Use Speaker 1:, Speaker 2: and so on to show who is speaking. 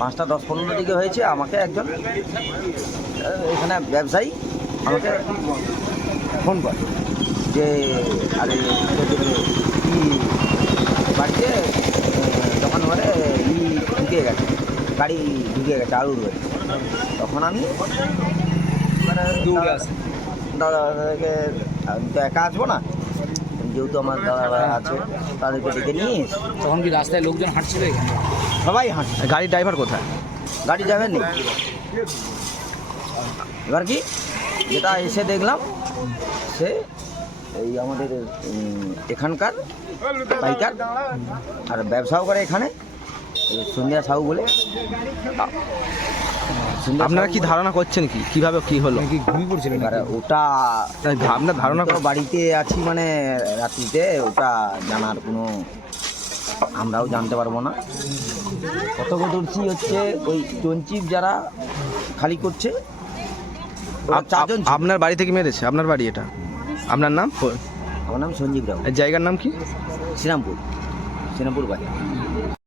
Speaker 1: পাঁচটা দশ পনেরো দিকে হয়েছে, আমাকে একজন এখানে ব্যবসায়ী আমাকে ফোন করে যে, আরে বাড়িতে দোকান ঘরে ঢুকে গেছে, গাড়ি ঢুকে গেছে আলুর তখন আমি। দাদাকে আমি তো একা আসব না। যেহেতু আমার দাদা আছে তাদেরকে ডেকে নিয়ে
Speaker 2: তখন কি রাস্তায় লোকজন হাঁটছিল এখানে?
Speaker 1: সবাই হাঁটছে।
Speaker 3: গাড়ির ড্রাইভার কোথায়?
Speaker 1: গাড়ি যাবেন নেই। এবার কি? যেটা এসে দেখলাম সে এই আমাদের এখানকার পাইকার আর ব্যবসাও করে এখানে। সন্ধ্যা সাহু বলে।
Speaker 3: আপনারা কি ধারণা করছেন কি? কীভাবে কি হলো?
Speaker 2: কি ঘুমিয়ে পড়ছিলেন
Speaker 1: এবারে ওটা
Speaker 3: তাই আপনার ধারণা
Speaker 1: তো বাড়িতে আছি মানে রাত্রিতে ওটা জানার কোনো আমরাও জানতে পারব না। প্রত্যক্ষদর্শী হচ্ছে ওই টনচিপ যারা খালি করছে চারজন
Speaker 3: আপনার বাড়ি থেকে মেরেছে? আপনার বাড়ি এটা? আপনার নাম?
Speaker 1: আমার নাম সঞ্জীব রাও।
Speaker 3: জায়গার নাম কি?
Speaker 1: শ্রীরামপুর। শ্রীরামপুর বাড়ি।